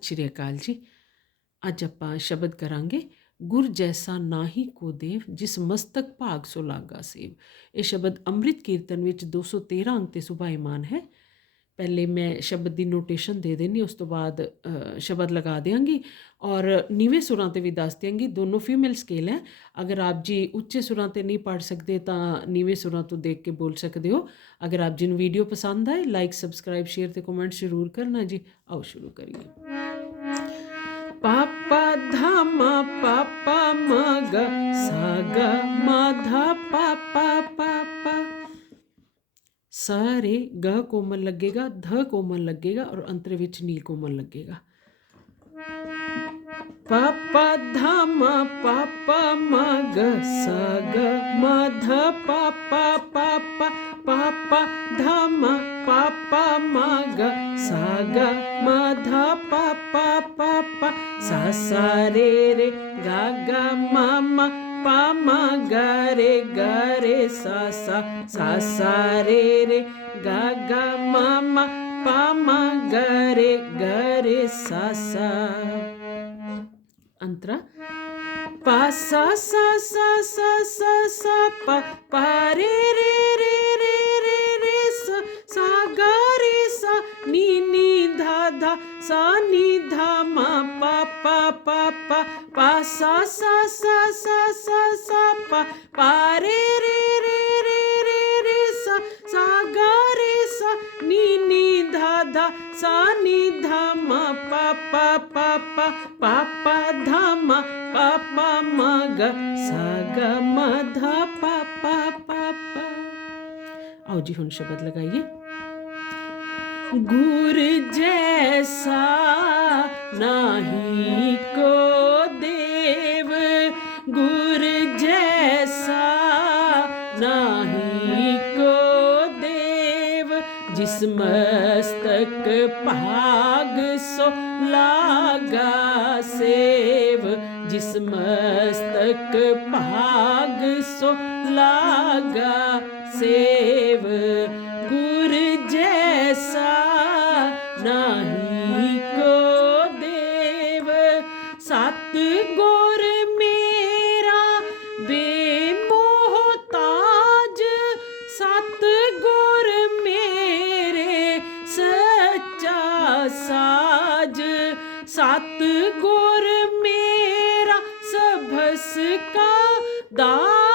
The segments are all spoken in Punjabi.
ਸਤਿ ਸ਼੍ਰੀ ਅਕਾਲ ਜੀ। ਅੱਜ ਆਪਾਂ ਸ਼ਬਦ ਕਰਾਂਗੇ, ਗੁਰ ਜੈਸਾ ਨਾਹੀ ਕੋ ਦੇਵ, ਜਿਸ ਮਸਤਕ ਭਾਗ ਸੋ ਲਾਗਾ ਸੇਵ। ਇਹ ਸ਼ਬਦ ਅੰਮ੍ਰਿਤ ਕੀਰਤਨ ਵਿੱਚ 213 ਅੰਕ ਤੇ ਸੁਭਾਈਮਾਨ ਹੈ। ਪਹਿਲੇ ਮੈਂ ਸ਼ਬਦ ਦੀ ਨੋਟੇਸ਼ਨ ਦੇ ਦੇਣੀ ਉਸ ਤੋਂ ਬਾਅਦ ਸ਼ਬਦ ਲਗਾ ਦਿਆਂਗੀ ਔਰ ਨੀਵੇਂ ਸੁਰਾਂ ਤੇ ਵੀ ਦੱਸ ਦਿਆਂਗੀ। ਦੋਨੋਂ ਫੀਮੇਲ ਸਕੇਲ ਹੈ। ਅਗਰ ਆਪ ਜੀ ਉੱਚੇ ਸੁਰਾਂ ਤੇ ਨਹੀਂ ਪੜ ਸਕਦੇ ਤਾਂ ਨੀਵੇਂ ਸੁਰਾਂ ਤੋਂ ਦੇਖ ਕੇ ਬੋਲ ਸਕਦੇ ਹੋ। ਅਗਰ ਆਪ ਜੀ ਨੂੰ ਵੀਡੀਓ ਪਸੰਦ ਆਏ ਲਾਈਕ ਸਬਸਕ੍ਰਾਈਬ ਸ਼ੇਅਰ ਤੇ ਕਮੈਂਟ ਜ਼ਰੂਰ ਕਰਨਾ ਜੀ। ਆਓ ਸ਼ੁਰੂ ਕਰੀਏ। ಪಾಪ ಧಮ ಪಾಪ ಮಗ ಸಗ ಮಧ ಪಾಪ सारे ग कोमल लगेगा, ध कोमल लगेगा और अंतर्विच नील कोमल लगेगा। papa dhamma papa maga saga madha papa papa papa dhamma papa maga saga madha papa papa sa sa re re ga ga ma ma pa ma sa sa re re ga ga ma ma pa ma ga re ga re sa sa sa sa re re ga ga ma ma pa ma ga re ga re sa sa अन्तर परिस सा गी नि प स परिस सा गी नि प आओ जी हुन शब्द लगाइए। गुर जैसा नाही को देव, गुर जैसा नाही को देव। जिस मस्तक भाग सो लागा सेव, जिस मस्तक भाग लागा सेव, गुर जैसा नाही को देव। सत गुर मेरा बेमोह ताज, सत गुर मेरे सच्चा साज। सत गुर मेरा सबस का दा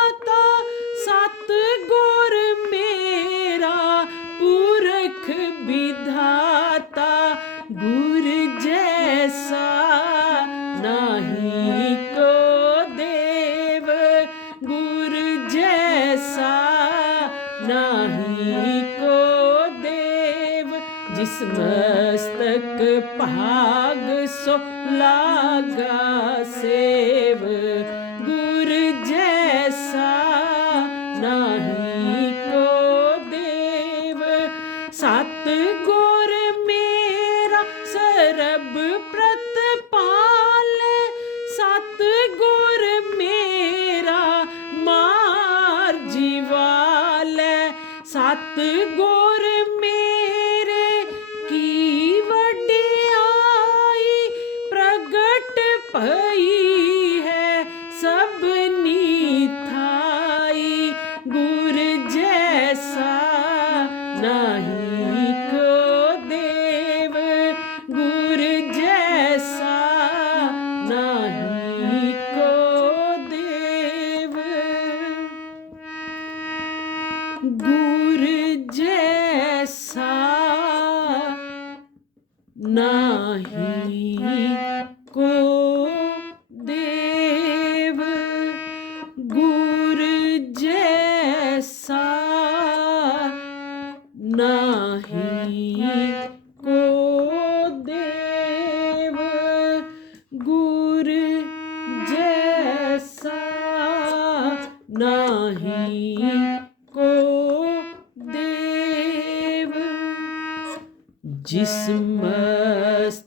ਜਿਸ ਮਸਤਕ ਭਾਗ ਸੋ ਲਾਗਾ ਸੇਵ, ਗੁਰ ਜੈਸਾ ਨਾਹੀ ਕੋ ਦੇਵ। ਸਤ ਗੁਰ ਮੇਰਾ ਸਰਬ ਪ੍ਰਤਪਾਲ ਸਤ ਗੁਰ ਮੇਰਾ ਮਾਰ ਜੀਵਾਲ ਸਤ ਗੁਰ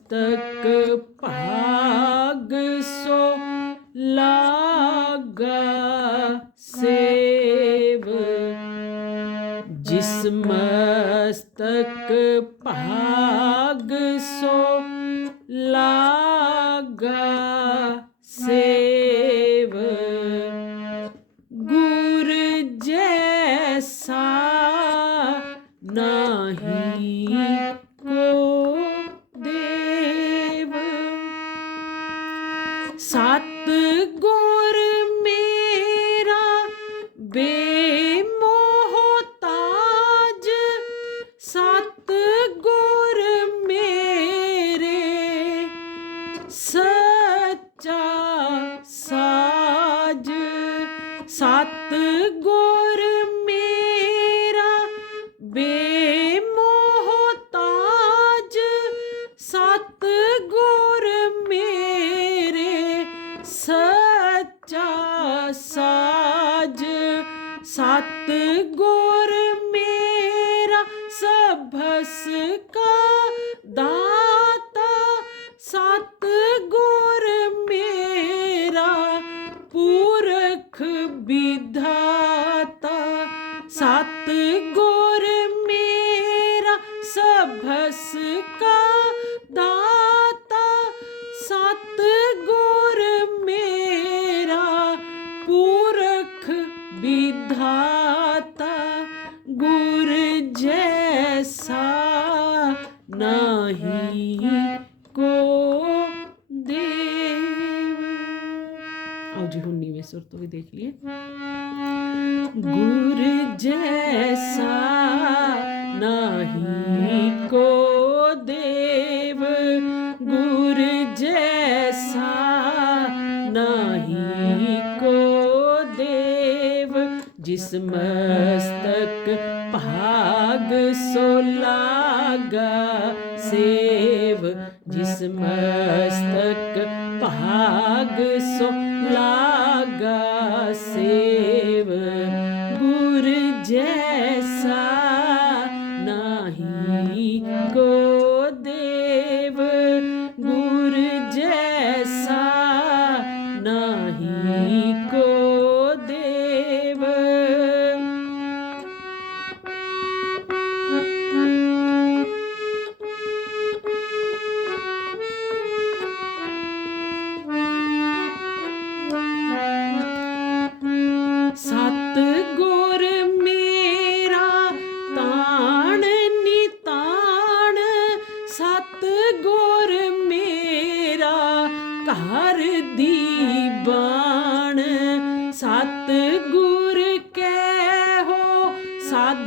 的歌榜 ਸਤ ਗੁਰ ਮੇਰਾ ਬੇਮੋਹਤਾਜ ਸਤ ਗੁਰ ਮੇਰੇ, ਸੱਚਾ ਸਾਜ ਸਤ ਗੁਰ ਮੇਰਾ, ਸਭਸ ਕਾ ਦਾਤਾ ਸਤ के लिए गुर जैसा नाही को देव, गुर जैसा नाही को देव। जिस मस्तक भाग सोलागा सेव, जिस मस्तक भाग सो लागा Sí.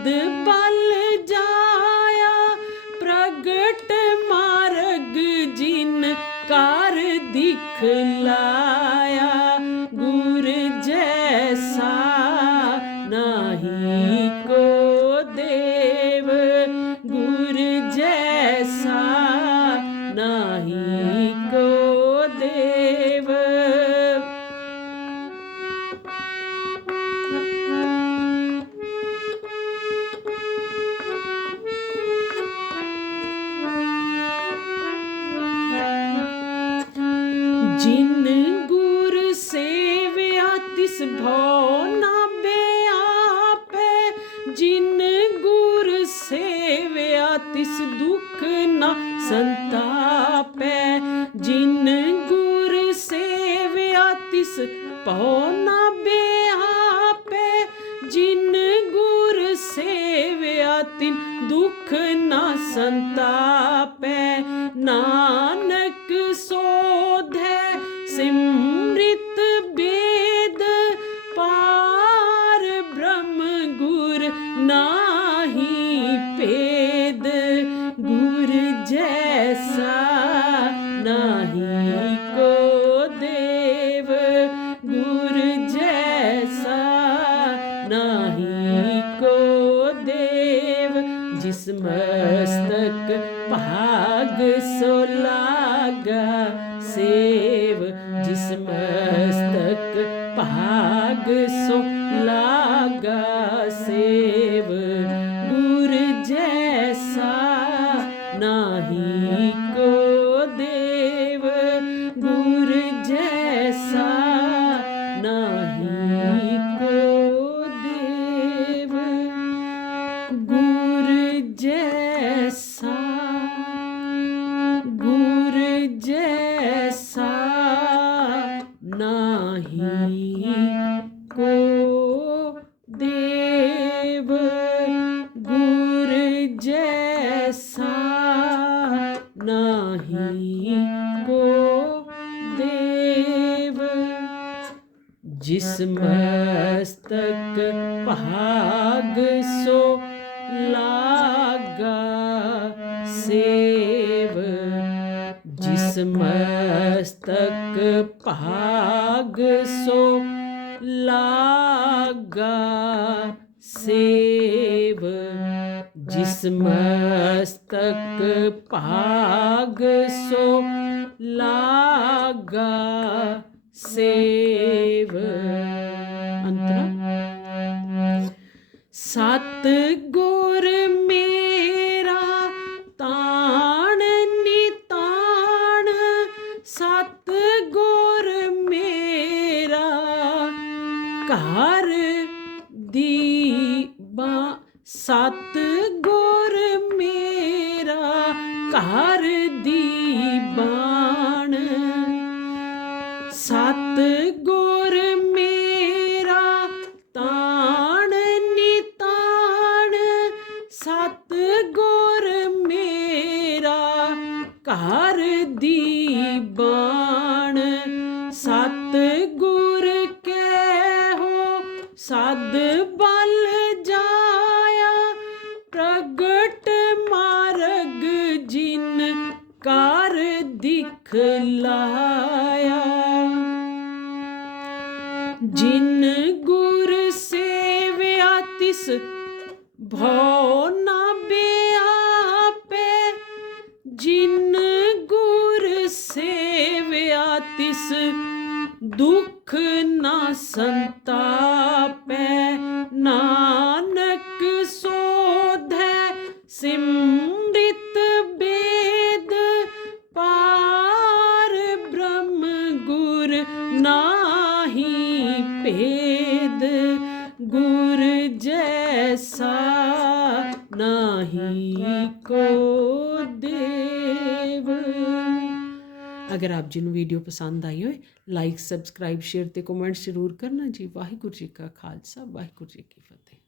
पद पल जाया प्रगट मार्ग जिन कार दिखला। ਤਿਸ ਦੁਖ ਨਾ ਸੰਤਾਪੈ, ਜਿਨ ਗੁਰ ਸੇਵਿਆ ਤਿਸ ਭਉ ਨਾ ਬਿਆਪੈ, ਜਿਨ ਗੁਰ ਸੇਵਿਆ ਤਿਨ ਦੁਖ ਨਾ ਸੰਤਾਪੈ। ਨਾਨਕ ਸੋਧੈ ਸੋ ਲਾਗਾ ਸੇਵ ਜਿਸ ਮਸਤਕ ਭਾਗ ਸੋ जिस मस्तक भाग सो लागा सेव, जिस मस्तक भाग सो लागा सेव, जिस मस्तक भाग सो लागा ਸੇਵ ਅੰਤਰਾ। ਸਤ ਗੁਰ ਮੇਰਾ ਤਾਣ ਨਿਤਾਣ। ਸਤ ਗੁਰ ਮੇਰਾ ਘਰ ਦੀ ਬਾ। ਸਤ ਗੁਰ ਮੇਰਾ ਘਰ ਦੀ কার দিব ਭੇਦ ਗੁਰ ਜੈਸਾ ਨਾਹੀ ਕੋ ਦੇਵ। ਅਗਰ ਆਪ ਜੀ ਨੂੰ ਵੀਡੀਓ ਪਸੰਦ ਆਈ ਹੋਏ ਲਾਈਕ ਸਬਸਕ੍ਰਾਈਬ ਸ਼ੇਅਰ ਤੇ ਕਮੈਂਟ ਜ਼ਰੂਰ ਕਰਨਾ ਜੀ। ਵਾਹਿਗੁਰੂ ਜੀ ਕਾ ਖਾਲਸਾ, ਵਾਹਿਗੁਰੂ ਜੀ ਕੀ ਫਤਿਹ।